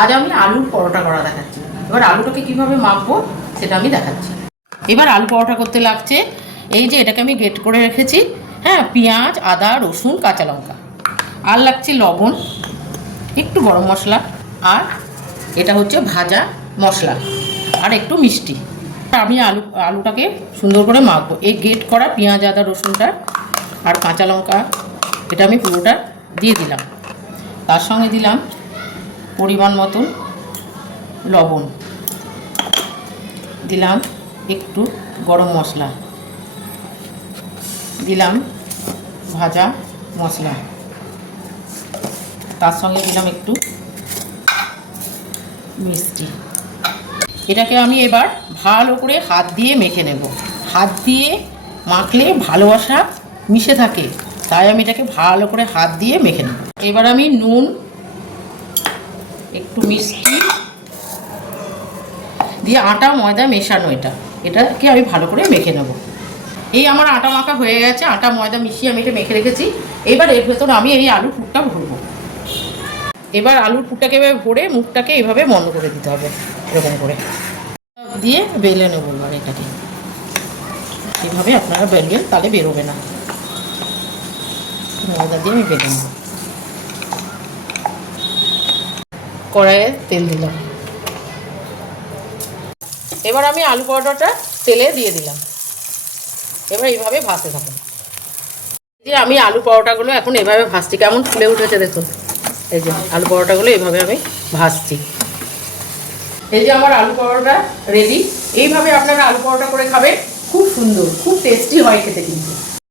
আজ আমি আলুর পরোটা করা দেখাচ্ছি। এবার আলুটাকে কিভাবে মাখবো সেটা আমি দেখাচ্ছি। এবার আলু পরোটা করতে লাগছে, এই যে এটাকে আমি গ্রেট করে রেখেছি, হ্যাঁ, পেঁয়াজ, আদা, রসুন, কাঁচা লঙ্কা, আর লাগছে লবণ, একটু গরম মশলা, আর এটা হচ্ছে ভাজা মশলা, আর একটু মিষ্টি। আমি আলুটাকে সুন্দর করে মাখবো। এই গ্রেট করা পেঁয়াজ, আদা, রসুনটা আর কাঁচা লঙ্কা এটা আমি পুরোটা দিয়ে দিলাম। তার সঙ্গে দিলাম পরিমাণ মতন লবণ, দিলাম একটু গরম মশলা, দিলাম ভাজা মশলা, তার সঙ্গে দিলাম একটু মিষ্টি। এটাকে আমি এবার ভালো করে হাত দিয়ে মেখে নেব। হাত দিয়ে মাখলে ভালোবাসা মিশে থাকে, তাই আমি এটাকে ভালো করে হাত দিয়ে মেখে নেব। এবার আমি নুন, একটু মিষ্টি দিয়ে আটা ময়দা মেশানো এটাকে আমি ভালো করে মেখে নেব। এই আমার আটা মাখা হয়ে গেছে, আটা ময়দা মিশিয়ে আমি এটা মেখে রেখেছি। এবার এর ভেতর আমি এই আলুর পুরটা ভরবো। এবার আলুর পুরটাকে এভাবে ভরে মুখটাকে এভাবে বন্ধ করে দিতে হবে, এরকম করে দিয়ে বেলে নেব। এবার এটাকে এইভাবে আপনারা বেলবেন, তাহলে বেরোবে না। ময়দা দিয়ে আমি বেলে নেব। কড়াইয়ে তেল দিলাম। এবার আমি আলু পরোটাটা তেলে দিয়ে দিলাম। এবার এইভাবে ভাজতে থাকুন। যে আমি আলু পরোটাগুলো এখন এভাবে ভাজছি, কেমন ফুলে উঠেছে দেখুন। এই যে আলু পরোটাগুলো এইভাবে আমি ভাজছি। এই যে আমার আলু পরোটা রেডি। এইভাবে আপনারা আলু পরোটা করে খাবেন, খুব সুন্দর, খুব টেস্টি হয় খেতে কিন্তু।